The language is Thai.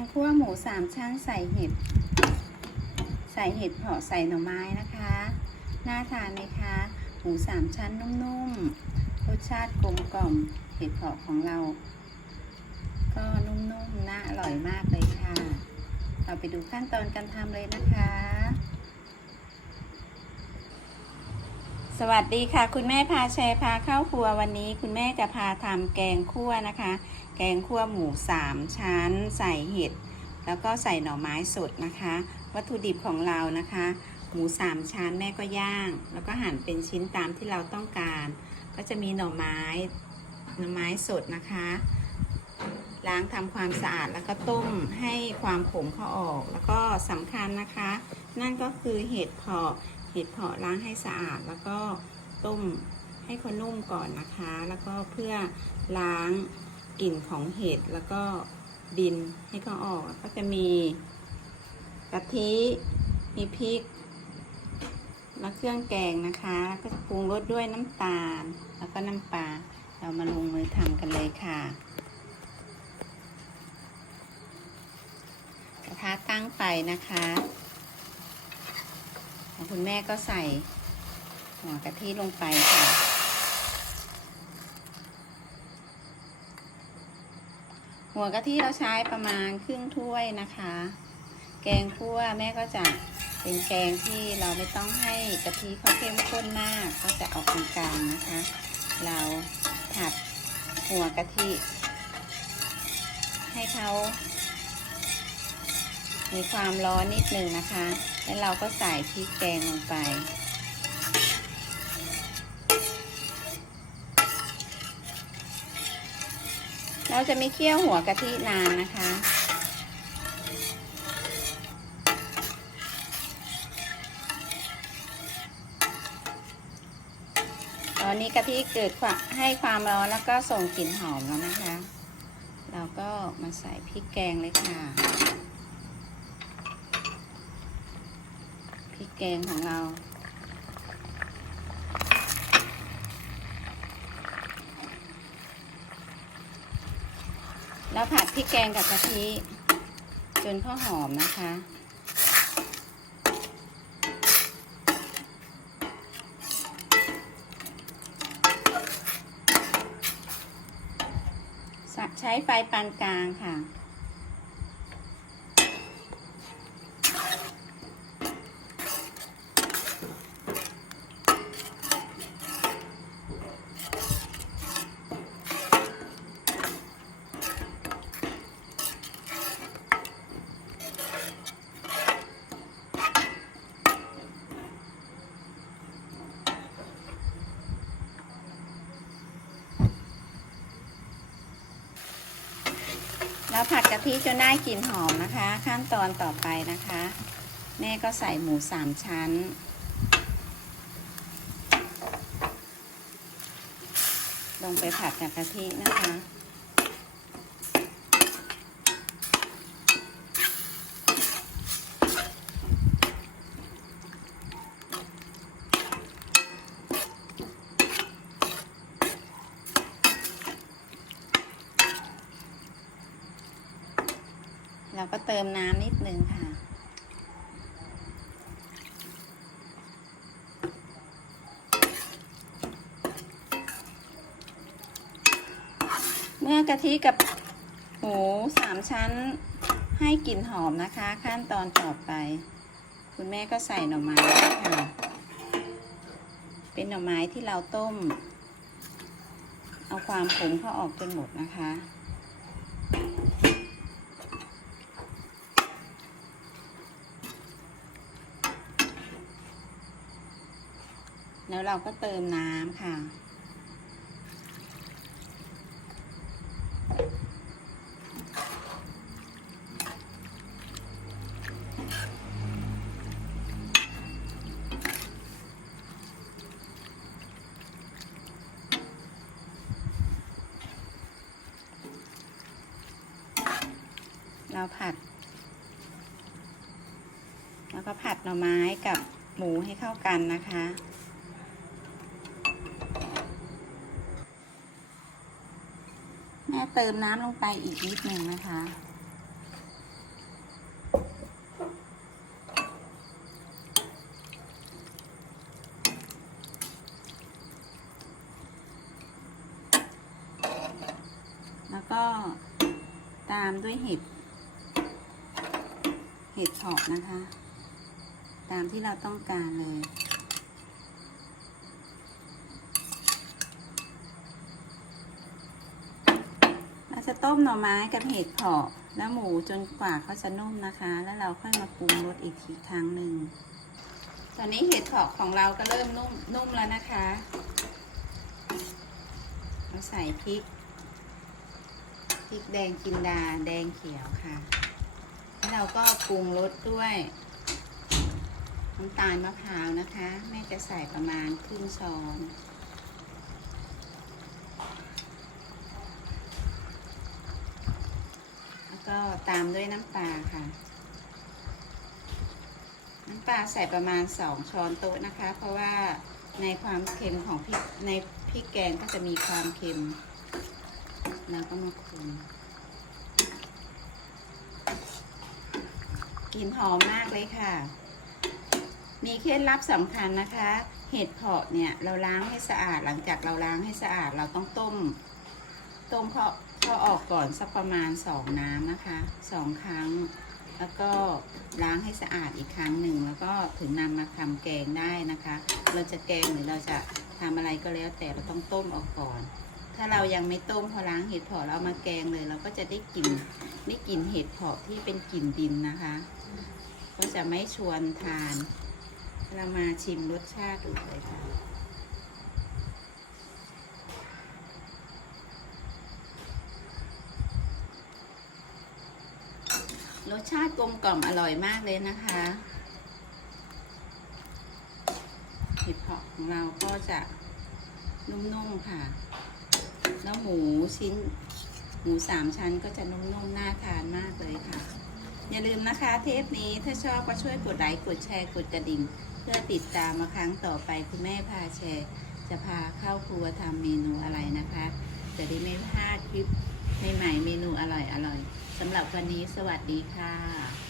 งคั่วหมูสามชั้นใส่เห็ด ใส่เห็ดเผาะใส่หน่อไม้นะคะ น่าทานไหมคะ หมูสามชั้นนุ่มๆ รสชาติกลมกล่อม เห็ดเผาะของเรา ก็นุ่มๆน่าอร่อยมากเลยค่ะ เราไปดูขั้นตอนการทำเลยนะคะ สวัสดีค่ะ คุณแม่พาแชร์พาเข้าครัววันนี้ คุณแม่จะพาทำแกงคั่วนะคะ แกงคั่วหมูสามชั้น ใส่เห็ด แล้วก็ใส่หน่อไม้สดนะคะ วัตถุดิบของเรานะคะ หมูสามชั้นแม่ก็ย่าง แล้วก็หั่นเป็นชิ้นตามที่เราต้องการ ก็จะมีหน่อไม้หน่อไม้สดนะคะ ล้างทำความสะอาดแล้วก็ต้มให้ความขมเขาออก แล้วก็สำคัญนะคะ นั่นก็คือเห็ดเผาะ เห็ดเผาะล้างให้สะอาด แล้วก็ต้มให้เขานุ่มก่อนนะคะ แล้วก็เพื่อล้างกลิ่นของเห็ดแล้วก็ดินให้เขาออกก็จะมีกะทิมีพริก แล้วเครื่องแกงนะคะแล้วก็ปรุงรสด้วยน้ำตาล แล้วก็น้ำปลาเรามาลงมือทำกันเลยค่ะกระทะตั้งไฟนะคะ แล้วคุณแม่ก็ใส่หัวกะทิลงไปค่ะ หัวกะทิเราใช้ประมาณครึ่งถ้วยนะคะ แกงคั่วแม่ก็จะเป็นแกงที่เราไม่ต้องให้กะทิเขาเข้มข้นมากก็จะออกกลางๆนะคะ เราผัดหัวกะทิ ให้เขามีความร้อนนิดนึงนะคะ แล้วเราก็ใส่พริกแกงลงไป เราจะไม่เคี่ยวหัวกะทินานนะคะตอนนี้กะทิเกิดควาให้ความร้อนแล้วก็ส่งกลิ่นหอมแล้วนะคะ เราก็มาใส่พริกแกงเลยค่ะ พริกแกงของเรา แล้วผัดพริกแกงกับกะทิจนข้าวหอมนะคะใช้ไฟปานกลางค่ะ แล้วผัดกะทิจนได้กลิ่นหอมนะคะ ขั้นตอนต่อไปนะคะ แม่ก็ใส่หมูสามชั้น ลงไปผัดกับกะทินะคะ เราก็เติมน้ำนิดนึงค่ะ เมื่อกะทิกับหมูสามชั้นให้กลิ่นหอมนะคะ ขั้นตอนต่อไป คุณแม่ก็ใส่หน่อไม้ค่ะ เป็นหน่อไม้ที่เราต้ม เอาความขมเขาออกจนหมดนะคะ แล้วเราก็เติมน้ำค่ะ เราผัด แล้วก็ผัดหน่อไม้กับหมูให้เข้ากันนะคะ แม่เติมน้ำลงไปอีกนิดหนึ่งนะคะ แล้วก็ตามด้วยเห็ด เห็ดถอบนะคะ ตามที่เราต้องการเลย จะต้มหน่อไม้กับเห็ดเผาะและหมูจนกว่าเขาจะนุ่มนะคะ แล้วเราค่อยมาปรุงรสอีกทีครั้งหนึ่ง ตอนนี้เห็ดเผาะของเราก็เริ่มนุ่มนุ่มแล้วนะคะ เราใส่พริก พริกแดงจินดาแดงเขียวค่ะ แล้วเราก็ปรุงรสด้วยน้ำตาลมะพร้าวนะคะ แม่จะใส่ประมาณครึ่งช้อน แล้วก็ ตามด้วยน้ำปลาค่ะ น้ำปลาใส่ประมาณสองช้อนโต๊ะนะคะ เพราะว่าในความเค็มของพริกในพริกแกงก็จะมีความเค็มแล้วก็มาคนกลิ่นหอมมากเลยค่ะ มีเคล็ดลับสำคัญนะคะ เห็ดเผาะเนี่ยเราล้างให้สะอาดหลังจากเราล้างให้สะอาดเราต้องต้ม ต้มเพาเพาออกก่อนสักประมาณสองน้ำนะคะสองครั้ง แล้วก็ล้างให้สะอาดอีกครั้งหนึ่งแล้วก็ถึงนำมาทำแกงได้นะคะ เราจะแกงหรือเราจะทำอะไรก็แล้วแต่เราต้องต้มออกก่อน ถ้าเรายังไม่ต้มพอล้างเห็ดเผาะเราเอามาแกงเลย เราก็จะได้กลิ่นได้กลิ่นเห็ดเผาะที่เป็นกลิ่นดินนะคะ ก็จะไม่ชวนทานเรามาชิมรสชาติดูเลยค่ะ รสชาติกลมกล่อมอร่อยมากเลยนะคะเห็ดเผาะของเราก็จะนุ่มๆค่ะ แล้วหมูชิ้น หมูสามชั้นก็จะนุ่มๆน่าทานมากเลยค่ะ อย่าลืมนะคะเทปนี้ถ้าชอบก็ช่วยกดไลค์กดแชร์กดกระดิ่ง เพื่อติดตามมาครั้งต่อไปคุณแม่พาแชร์ จะพาเข้าครัวทำเมนูอะไรนะคะ จะได้ไม่พลาดคลิป ใหม่ๆเมนูอร่อยๆสำหรับวันนี้สวัสดีค่ะ